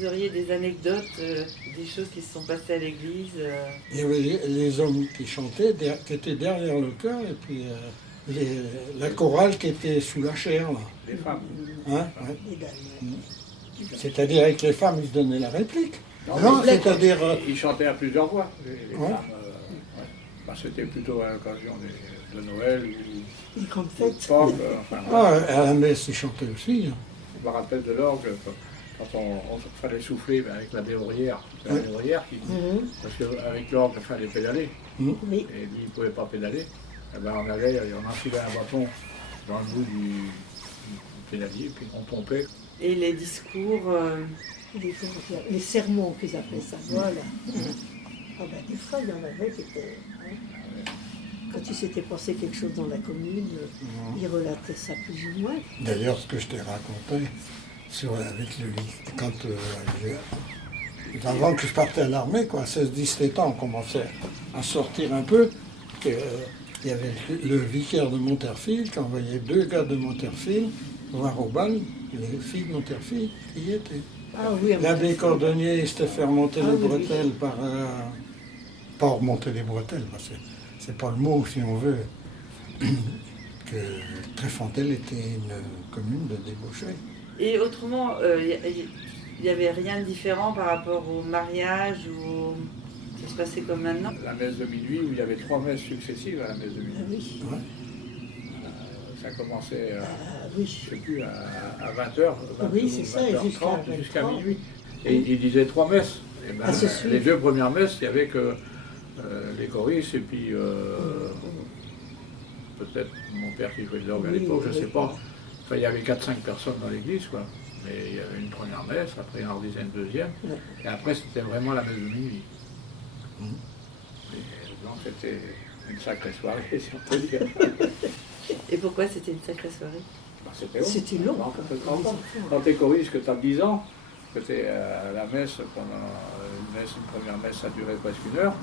vous auriez des anecdotes, des choses qui se sont passées à l'église Il y avait les hommes qui chantaient, qui étaient derrière le chœur, et puis la chorale qui était sous la chaire, là. Les femmes. Hein, ouais. C'est-à-dire avec les femmes, ils se donnaient la réplique. Non, mais c'est-à-dire... Ils chantaient à plusieurs voix, les Ouais. femmes. Ouais. Bah, c'était plutôt à l'occasion de Noël ou Une grande de fête. Pâques. Enfin, ouais. à la messe, ils chantaient aussi. Hein. Je me rappelle de l'orgue, quand on fallait souffler avec la béourière. La Ouais. béourière parce qu'avec l'orgue, il fallait pédaler. Oui. Et lui, il ne pouvait pas pédaler. Et ben, on enfilait un bâton dans le bout du pédalier, puis on pompait. et les discours. Les sermons qu'ils appelaient ça, voilà. Ah ben, des fois, il y en avait qui étaient... hein. Quand il s'était passé quelque chose dans la commune, ils relataient ça plus ou moins. D'ailleurs, ce que je t'ai raconté avec le lit, quand avant que je partais à l'armée, quoi, à 16-17 ans, on commençait à sortir un peu. Il y avait le vicaire de Monterfil qui envoyait 2 gars de Monterfil voir au bal les filles de Monterfil qui y étaient. Ah oui, L'abbé Cordonnier s'était fait remonter les oui, oui. bretelles par... pas remonter les bretelles, parce que c'est pas le mot, si on veut, que Tréfontaine était une commune de débauchés. Et autrement, il n'y avait rien de différent par rapport au mariage ou ça se passait comme maintenant. La messe de minuit, où il y avait 3 messes successives à la messe de Ah minuit. oui. Ouais. Ça commençait, Oui. je ne sais plus, à 20h, Oui, c'est ça, et 20h30, jusqu'à 23. minuit. Et il disait 3 messes. Et ben, À se suivre. les 2 premières messes, il n'y avait que les choristes et puis peut-être mon père qui jouait de l'orgue à Oui, l'époque, je ne oui. sais pas. Enfin, il y avait 4-5 personnes dans l'église, quoi. Mais il y avait une première messe, après en disait une deuxième, Ouais. et après c'était vraiment la messe de minuit. Mhm. Et donc c'était une sacrée soirée, si on peut dire. Et pourquoi c'était une sacrée soirée? Bah, c'était long. C'était long, Non, quoi. on peut te rendre compte. Les enfants. Quand tu es choriste, que tu as 10 ans, que tu es à la messe pendant une première messe, ça durait presque 1 heure.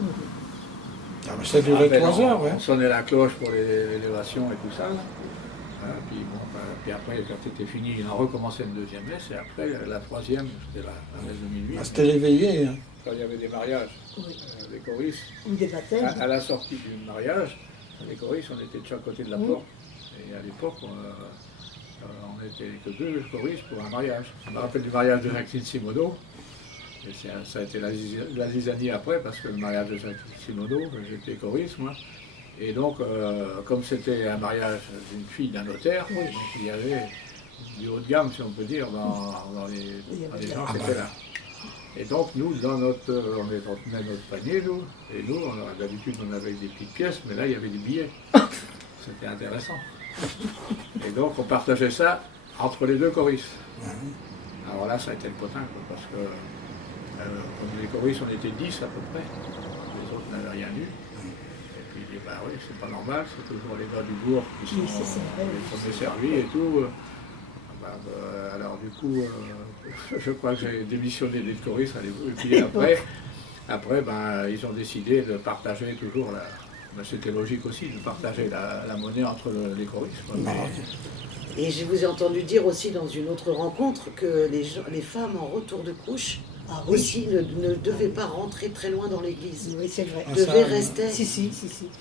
Ah, mais ça durait Après, 3 heures, ouais. On sonnait la cloche pour l'élévation et tout ça. Là. Puis, bon, puis après, quand c'était fini, il en recommençait une deuxième messe. Et après, la troisième, c'était la messe de minuit. Ah, c'était l'éveillé. Hein. Quand il y avait des mariages, Oui. des choristes, Ou des baptêmes. à la sortie du mariage, les choristes, on était de chaque côté de la porte. Et à l'époque, on n'était que 2 choristes pour un mariage. Je me rappelle du mariage de Jacqueline Simoneau. Et ça a été la zizanie après, parce que le mariage de Jacqueline Simoneau, j'étais choriste, moi. Et donc, comme c'était un mariage d'une fille d'un notaire, donc il y avait du haut de gamme, si on peut dire, dans les gens qui étaient là. Et donc, nous, on tenait notre panier, nous, et nous, d'habitude, on avait des petites pièces, mais là, il y avait des billets. C'était intéressant. Et donc, on partageait ça entre les 2 choristes. Alors là, ça a été le potin, quoi, parce que comme les choristes, on était 10 à peu près. Les autres n'avaient rien eu. Et puis, il dit, bah oui, c'est pas normal, c'est toujours les gars du bourg qui sont, Oui, c'est vrai. sont desservis et tout. Alors du coup, je crois que j'ai démissionné d'être choriste à l'époque. Et puis après ils ont décidé de partager toujours c'était logique aussi de partager la monnaie entre les choristes. Quoi. Et je vous ai entendu dire aussi dans une autre rencontre que les femmes en retour de couche aussi ne devaient pas rentrer très loin dans l'église. Oui, c'est vrai. Devaient rester. Si.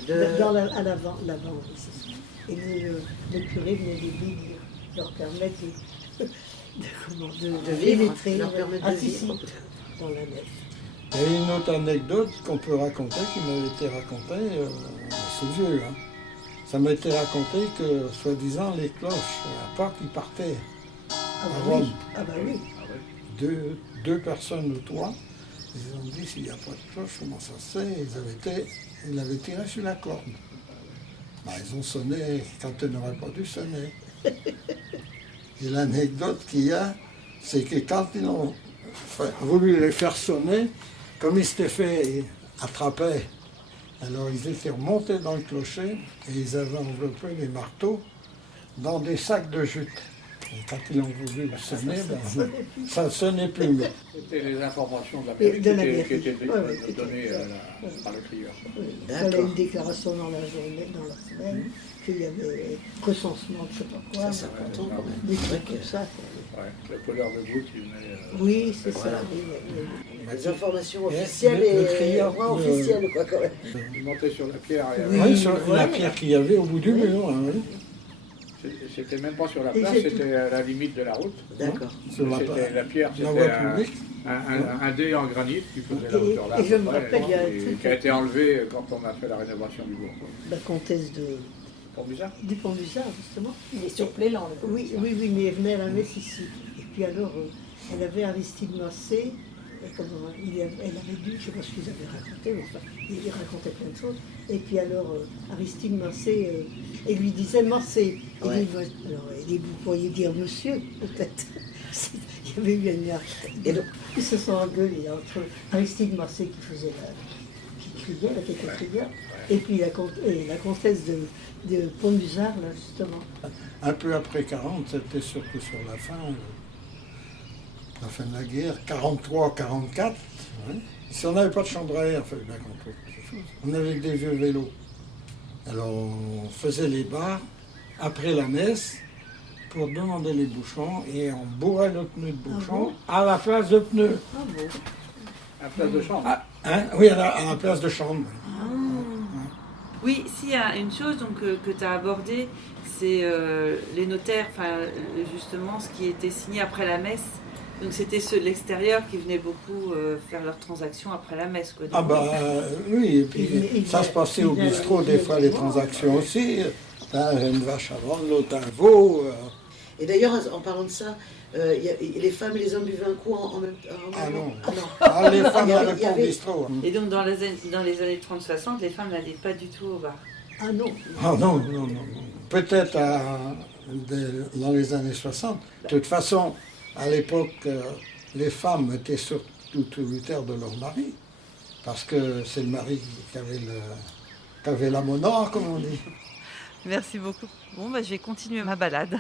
À l'avant, oui, c'est ça. Et le curé venait les dire, leur permettre de vivre, pénétrer leur permettre de vivre. Dans la nef. Il y a une autre anecdote qu'on peut raconter, qui m'avait été racontée, c'est vieux, hein. Ça m'a été raconté que, soi-disant, les cloches à Pâques, ils partaient Ah à bah Rome. oui. Ah bah oui. Deux personnes ou 3, ils ont dit, s'il n'y a pas de cloche, comment ça se fait? Ils avaient tiré sur la corde. Bah, ils ont sonné quand ils n'auraient pas dû sonner. Et l'anecdote qu'il y a, c'est que quand ils ont voulu les faire sonner, comme ils s'étaient fait attraper, alors ils étaient remontés dans le clocher et ils avaient enveloppé les marteaux dans des sacs de jute. Et quand ils ont voulu le sonner, ça ne sonnait plus. Mais C'était les informations de la Et mairie de la qui mairie. étaient Ouais, données ouais. par le crieur. Oui, il D'accord. fallait une déclaration dans la journée, dans la semaine, qu'il y avait recensement de je sais pas quoi. Ça, c'est important quand même. Des C'est vrai trucs que comme ça. Quoi. Ouais, le couleur de goutte, il venait. Oui, c'est Voilà. ça. Oui, oui. les informations Et officielles le et crieur, moins le- officielles, quoi, quand même. Il montait sur la pierre. Et Oui. oui, sur la voilà. pierre qu'il y avait au bout du mur. Hein, oui. C'était même pas sur la Et place, j'ai c'était à la limite de la route. D'accord. Sur la, C'était la pierre, la c'était voie publique. un dé en granit qui faisait la Et- hauteur là. et je à peu me près, rappelle, il y a un et truc- qui a été enlevé quand on a fait la rénovation du bourg. La comtesse Pour bizarre. du Pont-Bizarre, justement. Il est sur Plélan, le Oui, oui, oui, mais elle venait à la messe ici. Et puis alors, elle avait Aristide Massé, elle avait dû, je ne sais pas ce qu'ils avaient raconté, mais enfin, il racontait plein de choses. Et puis alors, Aristide Massé, elle lui disait Massé. Et Ouais. alors, elle dit, vous pourriez dire monsieur, peut-être. Il y avait eu une Et donc, Ils se sont engueulés entre Aristide Massé qui criait, la quelqu'un criait, et puis la comtesse de Pont-Bizarre, là, justement. Un peu après 40, c'était surtout sur la fin de la guerre, 43-44. Hein. Si on n'avait pas de chambre à air, il fallait bien qu'on trouve quelque chose. On avait des vieux vélos. Alors on faisait les bars après la messe pour demander les bouchons et on bourrait le pneu de bouchon à la place de pneu. Ah bon. À place de chambre. Ah, hein, oui, à la place de chambre. Oui, s'il y a une chose donc, que tu as abordée, c'est les notaires, justement ce qui était signé après la messe. Donc c'était ceux de l'extérieur qui venaient beaucoup faire leurs transactions après la messe. Quoi, Ah bah oui, et puis Il ça vient- se passait il au vient- bistrot, il des vient fois les souvent, transactions aussi. Une vache à vendre, l'autre un veau. et d'ailleurs, en parlant de ça, les femmes et les hommes buvaient un coup en même temps. Ah non. Ah non. Ah, les femmes Il y avait- n'allaient il y pas au avait- bistrot. Et donc dans les années 30-60, les femmes n'allaient pas du tout au bar. Ah non. Ah non, non, non. Peut-être dans les années 60. De toute façon, à l'époque, les femmes étaient surtout tributaires de leur mari. Parce que c'est le mari qui avait la monnaie, comme on dit. Merci beaucoup. Bon, je vais continuer ma balade.